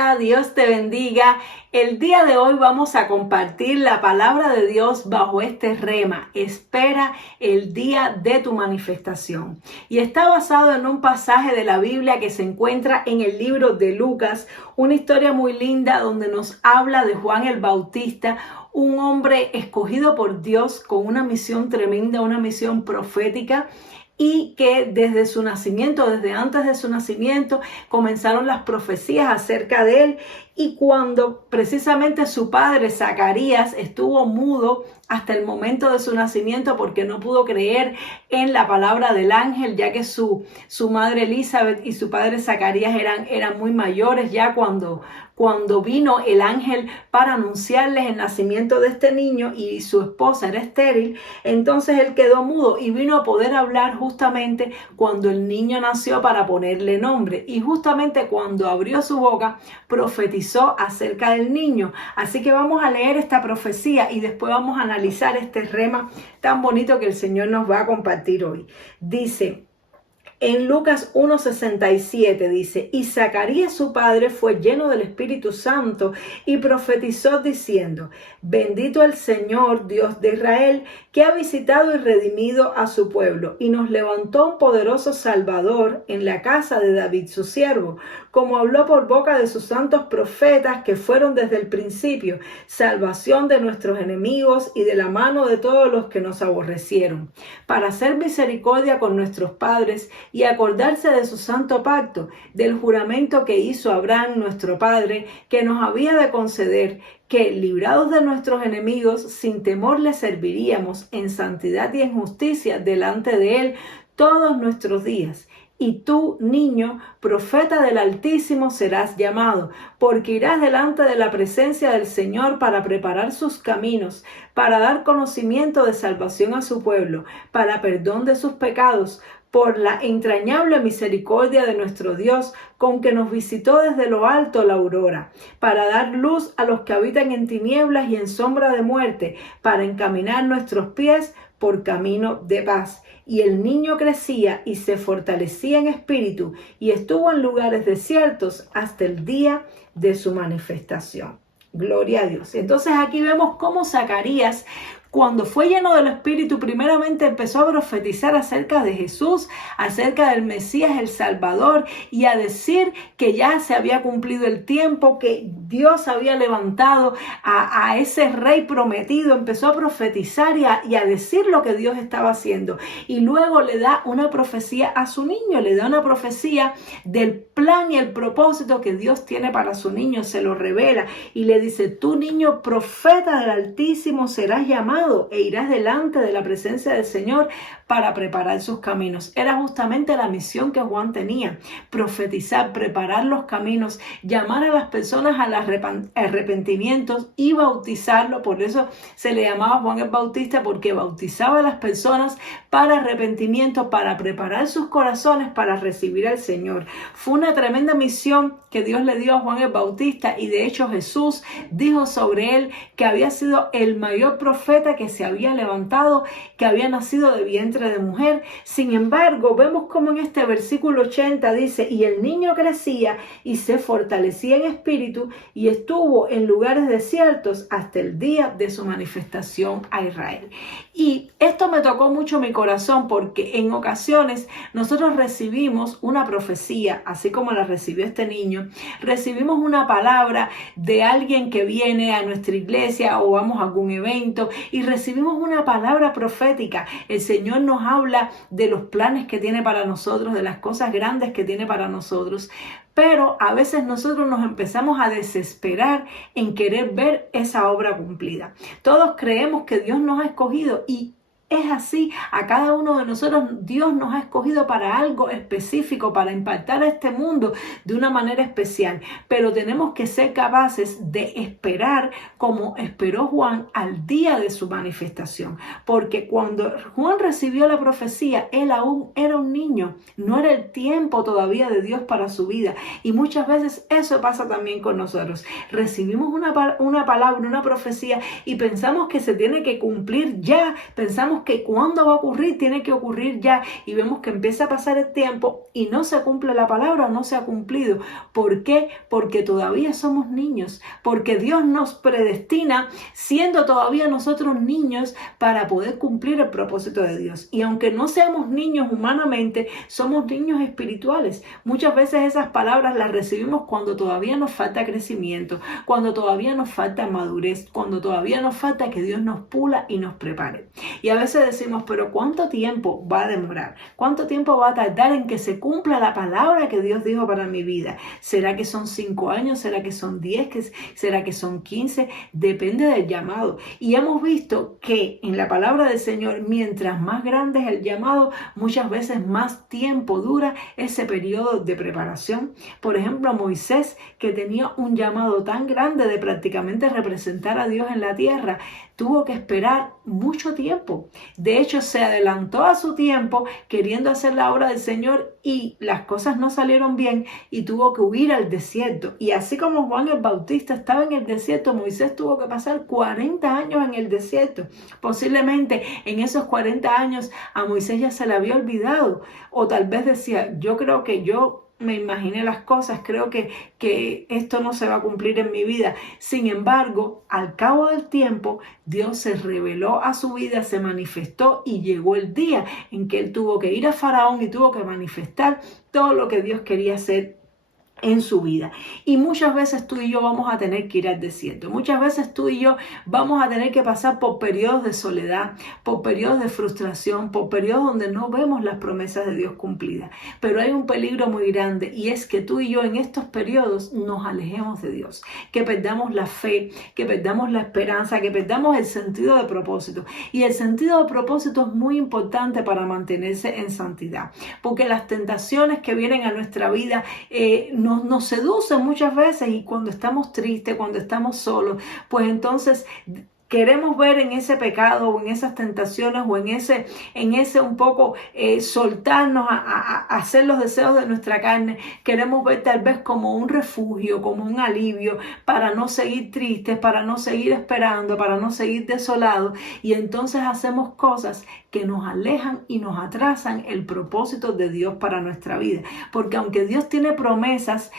Hola, Dios te bendiga. El día de hoy vamos a compartir la palabra de Dios bajo este rema. Espera el día de tu manifestación. Y está basado en un pasaje de la Biblia que se encuentra en el libro de Lucas, una historia muy linda donde nos habla de Juan el Bautista, un hombre escogido por Dios con una misión tremenda, una misión profética, y que desde su nacimiento, desde antes de su nacimiento, comenzaron las profecías acerca de él. Y cuando precisamente su padre Zacarías estuvo mudo hasta el momento de su nacimiento porque no pudo creer en la palabra del ángel, ya que su madre Elizabeth y su padre Zacarías eran muy mayores ya cuando vino el ángel para anunciarles el nacimiento de este niño, y su esposa era estéril. Entonces él quedó mudo y vino a poder hablar justamente cuando el niño nació para ponerle nombre, y justamente cuando abrió su boca profetizó acerca del niño. Así que vamos a leer esta profecía y después vamos a analizar este rema tan bonito que el Señor nos va a compartir hoy. Dice en Lucas 1:67, dice: y Zacarías su padre fue lleno del Espíritu Santo y profetizó diciendo: bendito el Señor Dios de Israel, que ha visitado y redimido a su pueblo, y nos levantó un poderoso Salvador en la casa de David su siervo, como habló por boca de sus santos profetas que fueron desde el principio, salvación de nuestros enemigos y de la mano de todos los que nos aborrecieron, para hacer misericordia con nuestros padres y acordarse de su santo pacto, del juramento que hizo Abraham nuestro padre, que nos había de conceder, que librados de nuestros enemigos, sin temor le serviríamos en santidad y en justicia delante de él todos nuestros días. Y tú, niño, profeta del Altísimo serás llamado, porque irás delante de la presencia del Señor para preparar sus caminos, para dar conocimiento de salvación a su pueblo, para perdón de sus pecados, por la entrañable misericordia de nuestro Dios, con que nos visitó desde lo alto la aurora, para dar luz a los que habitan en tinieblas y en sombra de muerte, para encaminar nuestros pies por camino de paz. Y el niño crecía y se fortalecía en espíritu, y estuvo en lugares desiertos hasta el día de su manifestación. Gloria a Dios. Entonces aquí vemos cómo Zacarías, cuando fue lleno del Espíritu, primeramente empezó a profetizar acerca de Jesús, acerca del Mesías, el Salvador, y a decir que ya se había cumplido el tiempo, que Dios había levantado a ese rey prometido. Empezó a profetizar y a decir lo que Dios estaba haciendo. Y luego le da una profecía a su niño, le da una profecía del plan y el propósito que Dios tiene para su niño, se lo revela y le dice: tú, niño, profeta del Altísimo serás llamado, e irás delante de la presencia del Señor para preparar sus caminos. Era justamente la misión que Juan tenía: profetizar, preparar los caminos, llamar a las personas al arrepentimiento y bautizarlo. Por eso se le llamaba Juan el Bautista, porque bautizaba a las personas para arrepentimiento, para preparar sus corazones para recibir al Señor. Fue una tremenda misión que Dios le dio a Juan el Bautista, y de hecho Jesús dijo sobre él que había sido el mayor profeta que se había levantado, que había nacido de vientre de mujer. Sin embargo, vemos como en este versículo 80 dice: y el niño crecía y se fortalecía en espíritu, y estuvo en lugares desiertos hasta el día de su manifestación a Israel. Y esto me tocó mucho mi corazón, porque en ocasiones nosotros recibimos una profecía, así como la recibió este niño. Recibimos una palabra de alguien que viene a nuestra iglesia o vamos a algún evento y recibimos una palabra profética. El Señor nos habla de los planes que tiene para nosotros, de las cosas grandes que tiene para nosotros. Pero a veces nosotros nos empezamos a desesperar en querer ver esa obra cumplida. Todos creemos que Dios nos ha escogido, y es así. A cada uno de nosotros Dios nos ha escogido para algo específico, para impactar a este mundo de una manera especial. Pero tenemos que ser capaces de esperar como esperó Juan al día de su manifestación. Porque cuando Juan recibió la profecía, él aún era un niño. No era el tiempo todavía de Dios para su vida. Y muchas veces eso pasa también con nosotros. Recibimos una palabra, una profecía, y pensamos que se tiene que cumplir ya. Pensamos pensamos que cuando va a ocurrir, tiene que ocurrir ya, y vemos que empieza a pasar el tiempo y no se cumple la palabra, no se ha cumplido. ¿Por qué? Porque todavía somos niños, porque Dios nos predestina siendo todavía nosotros niños para poder cumplir el propósito de Dios. Y aunque no seamos niños humanamente, somos niños espirituales. Muchas veces esas palabras las recibimos cuando todavía nos falta crecimiento, cuando todavía nos falta madurez, cuando todavía nos falta que Dios nos pula y nos prepare. Y a veces decimos, pero ¿cuánto tiempo va a demorar? ¿Cuánto tiempo va a tardar en que se cumpla la palabra que Dios dijo para mi vida? ¿Será que son 5 años? ¿Será que son 10? ¿Será que son 15? Depende del llamado. Y hemos visto que en la palabra del Señor, mientras más grande es el llamado, muchas veces más tiempo dura ese periodo de preparación. Por ejemplo, Moisés, que tenía un llamado tan grande de prácticamente representar a Dios en la tierra, tuvo que esperar mucho tiempo. De hecho, se adelantó a su tiempo queriendo hacer la obra del Señor y las cosas no salieron bien y tuvo que huir al desierto. Y así como Juan el Bautista estaba en el desierto, Moisés tuvo que pasar 40 años en el desierto. Posiblemente en esos 40 años a Moisés ya se le había olvidado, o tal vez decía, yo creo que yo me imaginé las cosas, creo que esto no se va a cumplir en mi vida. Sin embargo, al cabo del tiempo, Dios se reveló a su vida, se manifestó y llegó el día en que él tuvo que ir a Faraón y tuvo que manifestar todo lo que Dios quería hacer en su vida. Y muchas veces tú y yo vamos a tener que ir al desierto. Muchas veces tú y yo vamos a tener que pasar por periodos de soledad, por periodos de frustración, por periodos donde no vemos las promesas de Dios cumplidas. Pero hay un peligro muy grande y es que tú y yo en estos periodos nos alejemos de Dios, que perdamos la fe, que perdamos la esperanza, que perdamos el sentido de propósito. Y el sentido de propósito es muy importante para mantenerse en santidad, porque las tentaciones que vienen a nuestra vida nos seducen muchas veces, y cuando estamos tristes, cuando estamos solos, pues entonces queremos ver en ese pecado o en esas tentaciones o en ese un poco soltarnos a hacer los deseos de nuestra carne. Queremos ver tal vez como un refugio, como un alivio para no seguir tristes, para no seguir esperando, para no seguir desolados, y entonces hacemos cosas que nos alejan y nos atrasan el propósito de Dios para nuestra vida. Porque aunque Dios tiene promesas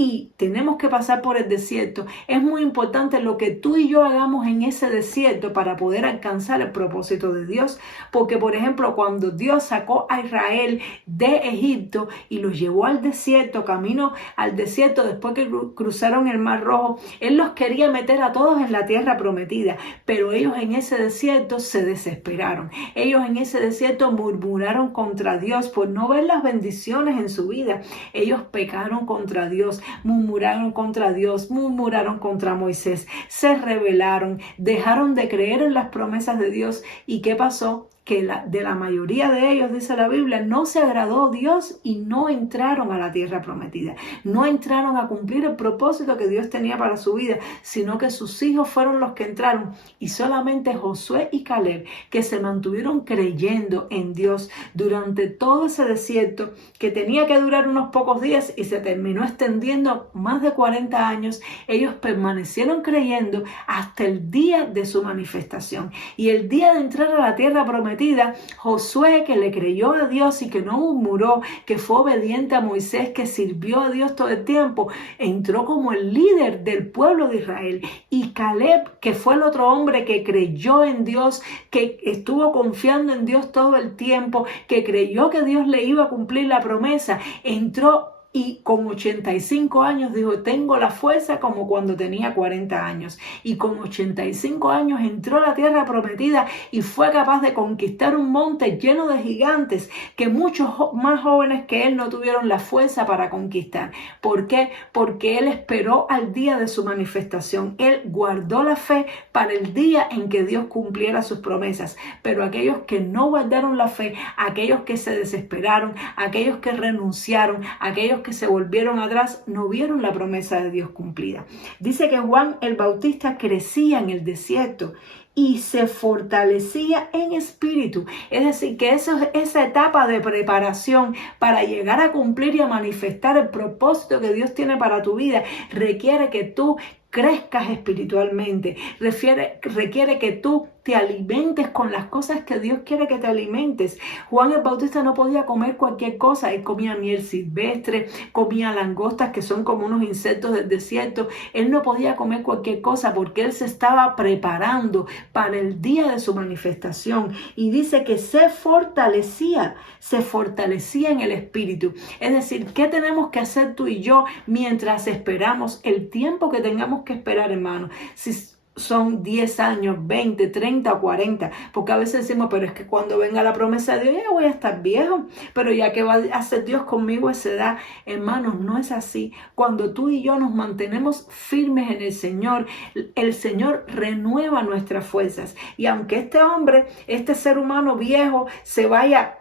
y tenemos que pasar por el desierto, es muy importante lo que tú y yo hagamos en ese desierto para poder alcanzar el propósito de Dios. Porque, por ejemplo, cuando Dios sacó a Israel de Egipto y los llevó al desierto, camino al desierto, después que cruzaron el Mar Rojo, Él los quería meter a todos en la tierra prometida, pero ellos en ese desierto se desesperaron. Ellos en ese desierto murmuraron contra Dios por no ver las bendiciones en su vida. Ellos pecaron contra Dios, murmuraron contra Dios, murmuraron contra Moisés, se rebelaron, dejaron de creer en las promesas de Dios. ¿Y qué pasó? Que de la mayoría de ellos, dice la Biblia, no se agradó Dios y no entraron a la tierra prometida. No entraron a cumplir el propósito que Dios tenía para su vida, sino que sus hijos fueron los que entraron. Y solamente Josué y Caleb, que se mantuvieron creyendo en Dios durante todo ese desierto, que tenía que durar unos pocos días y se terminó extendiendo más de 40 años, ellos permanecieron creyendo hasta el día de su manifestación. Y el día de entrar a la tierra prometida, Josué, que le creyó a Dios y que no murmuró, que fue obediente a Moisés, que sirvió a Dios todo el tiempo, entró como el líder del pueblo de Israel. Y Caleb, que fue el otro hombre que creyó en Dios, que estuvo confiando en Dios todo el tiempo, que creyó que Dios le iba a cumplir la promesa, entró y con 85 años dijo, tengo la fuerza como cuando tenía 40 años. Y con 85 años entró a la tierra prometida y fue capaz de conquistar un monte lleno de gigantes que muchos más jóvenes que él no tuvieron la fuerza para conquistar. ¿Por qué? Porque él esperó al día de su manifestación. Él guardó la fe para el día en que Dios cumpliera sus promesas. Pero aquellos que no guardaron la fe, aquellos que se desesperaron, aquellos que renunciaron, aquellos que se volvieron atrás, no vieron la promesa de Dios cumplida. Dice que Juan el Bautista crecía en el desierto y se fortalecía en espíritu. Es decir, que esa etapa de preparación para llegar a cumplir y a manifestar el propósito que Dios tiene para tu vida requiere que tú crezcas espiritualmente, requiere que tú te alimentes con las cosas que Dios quiere que te alimentes. Juan el Bautista no podía comer cualquier cosa. Él comía miel silvestre, comía langostas, que son como unos insectos del desierto. Él no podía comer cualquier cosa porque él se estaba preparando para el día de su manifestación. Y dice que se fortalecía en el espíritu. Es decir, ¿qué tenemos que hacer tú y yo mientras esperamos el tiempo que tengamos que esperar, hermano? Si son 10 años, 20, 30 o 40, porque a veces decimos, pero es que cuando venga la promesa de Dios, ya voy a estar viejo, pero ya que va a hacer Dios conmigo a esa edad. Hermanos, no es así. Cuando tú y yo nos mantenemos firmes en el Señor renueva nuestras fuerzas. Y aunque este hombre, este ser humano viejo, se vaya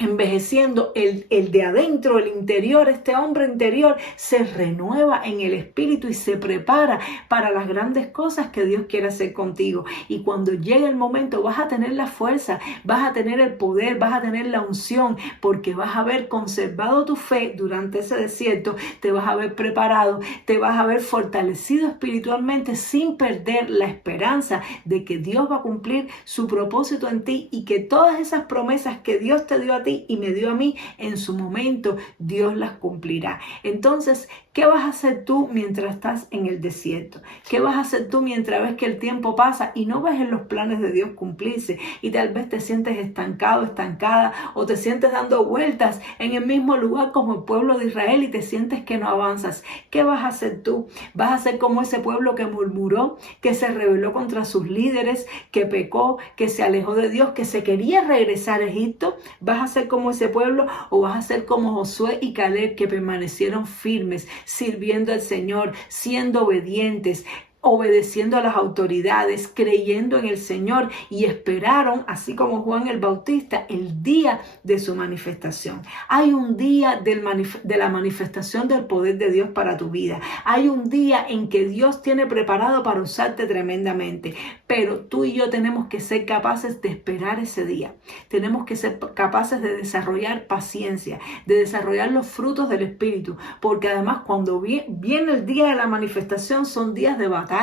envejeciendo, el de adentro, el interior, este hombre interior se renueva en el espíritu y se prepara para las grandes cosas que Dios quiere hacer contigo. Y cuando llegue el momento vas a tener la fuerza, vas a tener el poder, vas a tener la unción, porque vas a haber conservado tu fe durante ese desierto, te vas a haber preparado, te vas a haber fortalecido espiritualmente sin perder la esperanza de que Dios va a cumplir su propósito en ti y que todas esas promesas que Dios te dio a ti y me dio a mí, en su momento Dios las cumplirá. Entonces, ¿qué vas a hacer tú mientras estás en el desierto? ¿Qué vas a hacer tú mientras ves que el tiempo pasa y no ves en los planes de Dios cumplirse? Y tal vez te sientes estancado, estancada, o te sientes dando vueltas en el mismo lugar como el pueblo de Israel y te sientes que no avanzas. ¿Qué vas a hacer tú? ¿Vas a ser como ese pueblo que murmuró, que se rebeló contra sus líderes, que pecó, que se alejó de Dios, que se quería regresar a Egipto? ¿Vas a ser como ese pueblo o vas a ser como Josué y Caleb, que permanecieron firmes, sirviendo al Señor, siendo obedientes, obedeciendo a las autoridades, creyendo en el Señor, y esperaron, así como Juan el Bautista, el día de su manifestación? Hay un día de la manifestación del poder de Dios para tu vida. Hay un día en que Dios tiene preparado para usarte tremendamente, pero tú y yo tenemos que ser capaces de esperar ese día. Tenemos que ser capaces de desarrollar paciencia, de desarrollar los frutos del Espíritu, porque además cuando viene el día de la manifestación son días de batalla,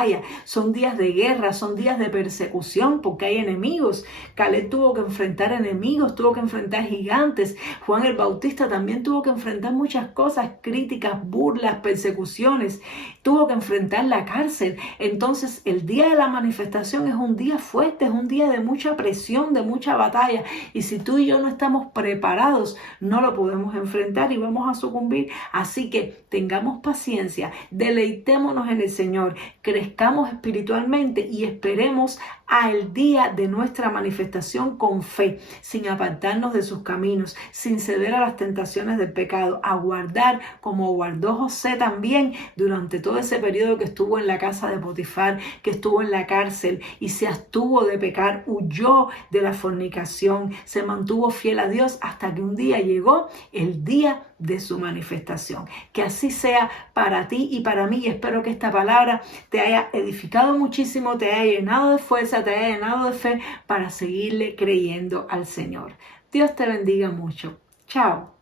son días de guerra, son días de persecución, porque hay enemigos. Caleb tuvo que enfrentar enemigos, tuvo que enfrentar gigantes. Juan el Bautista también tuvo que enfrentar muchas cosas, críticas, burlas, persecuciones. Tuvo que enfrentar la cárcel. Entonces, el día de la manifestación es un día fuerte, es un día de mucha presión, de mucha batalla. Y si tú y yo no estamos preparados, no lo podemos enfrentar y vamos a sucumbir. Así que tengamos paciencia, deleitémonos en el Señor, crezcamos espiritualmente y esperemos al día de nuestra manifestación con fe, sin apartarnos de sus caminos, sin ceder a las tentaciones del pecado, a guardar como guardó José también durante todo ese periodo que estuvo en la casa de Potifar, que estuvo en la cárcel y se abstuvo de pecar, huyó de la fornicación, se mantuvo fiel a Dios hasta que un día llegó el día de su manifestación. Que así sea para ti y para mí, y espero que esta palabra te haya edificado muchísimo, te haya llenado de fuerza, te haya llenado de fe para seguirle creyendo al Señor. Dios te bendiga mucho. Chao.